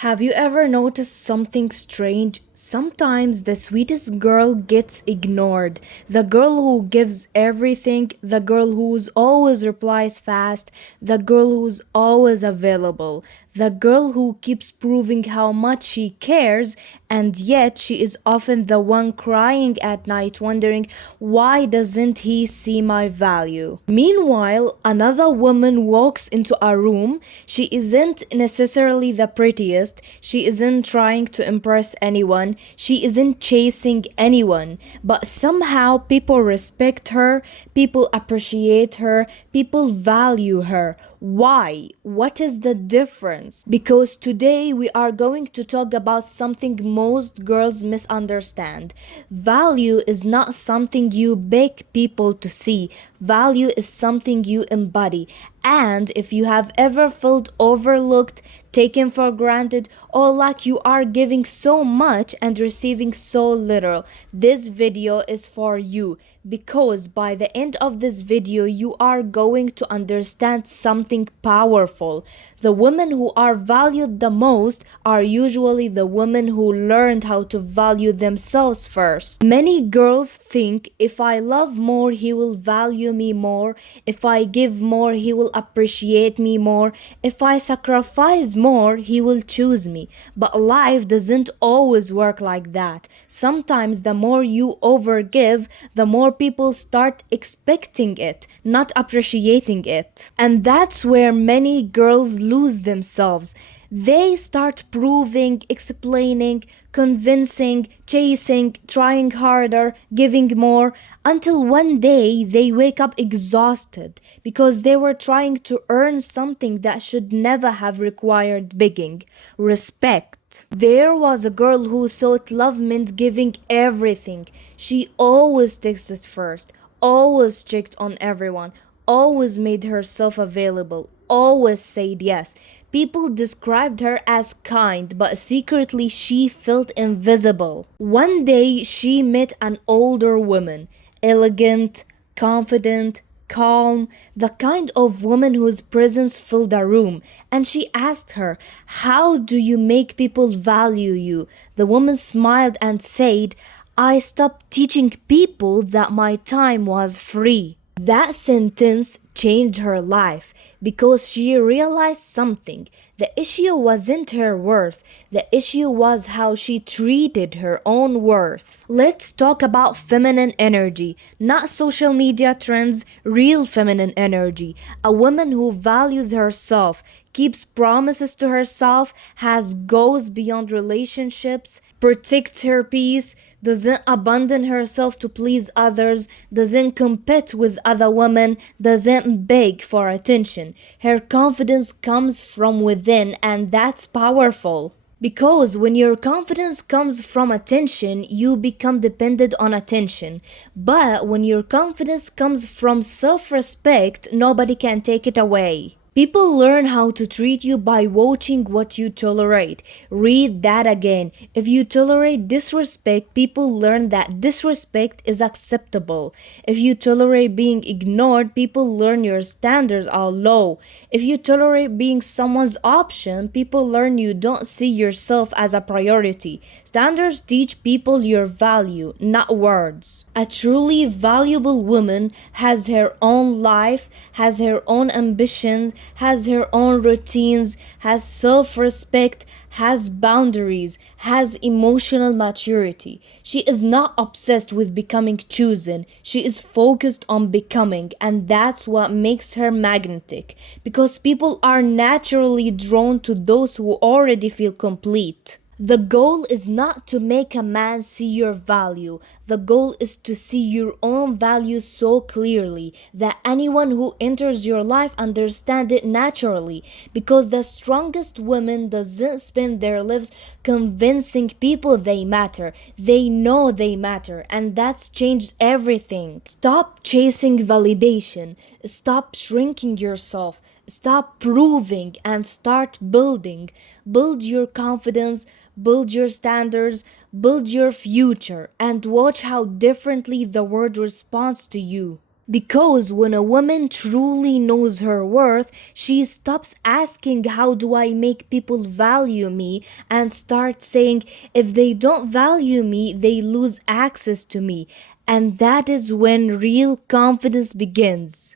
Have you ever noticed something strange? Sometimes the sweetest girl gets ignored. The girl who gives everything, the girl who's always replies fast, the girl who's always available, the girl who keeps proving how much she cares, and yet she is often the one crying at night wondering, why doesn't he see my value? Meanwhile, another woman walks into a room. She isn't necessarily the prettiest, she isn't trying to impress anyone, she isn't chasing anyone, but somehow people respect her, people appreciate her, people value her. Why? What is the difference? Because today we are going to talk about something most girls misunderstand. Value is not something you beg people to see. Value is something you embody. And if you have ever felt overlooked, taken for granted, or like you are giving so much and receiving so little, this video is for you. Because by the end of this video, you are going to understand something powerful. The women who are valued the most are usually the women who learned how to value themselves first. Many girls think if I love more, he will value me more. If I give more, he will appreciate me more. If I sacrifice more, he will choose me. But life doesn't always work like that. Sometimes the more you overgive, the more people start expecting it, not appreciating it. And that's where many girls lose themselves. They start proving, explaining, convincing, chasing, trying harder, giving more, until one day they wake up exhausted because they were trying to earn something that should never have required begging: respect. There was a girl who thought love meant giving everything. She always texted first, always checked on everyone, always made herself available, always said yes. People described her as kind, but secretly she felt invisible. One day she met an older woman, elegant, confident, calm, the kind of woman whose presence filled a room, and she asked her, "How do you make people value you?" The woman smiled and said, "I stopped teaching people that my time was free." That sentence changed her life because she realized something. The issue wasn't her worth, the issue was how she treated her own worth. Let's talk about feminine energy, not social media trends, real feminine energy. A woman who values herself, keeps promises to herself, has goals beyond relationships, protects her peace, doesn't abandon herself to please others, doesn't compete with other women, doesn't beg for attention. Her confidence comes from within, and that's powerful. Because when your confidence comes from attention, you become dependent on attention. But when your confidence comes from self-respect, nobody can take it away. People learn how to treat you by watching what you tolerate. Read that again. If you tolerate disrespect, people learn that disrespect is acceptable. If you tolerate being ignored, people learn your standards are low. If you tolerate being someone's option, people learn you don't see yourself as a priority. Standards teach people your value, not words. A truly valuable woman has her own life, has her own ambitions, has her own routines, has self-respect, has boundaries, has emotional maturity. She is not obsessed with becoming chosen. She is focused on becoming, and that's what makes her magnetic, because people are naturally drawn to those who already feel complete. The goal is not to make a man see your value. The goal is to see your own value so clearly that anyone who enters your life understands it naturally. Because the strongest women doesn't spend their lives convincing people they matter. They know they matter, and that's changed everything. Stop chasing validation. Stop shrinking yourself. Stop proving and start building. Build your confidence, build your standards, build your future, and watch how differently the world responds to you. Because when a woman truly knows her worth, she stops asking, how do I make people value me? And starts saying, if they don't value me, they lose access to me. And that is when real confidence begins.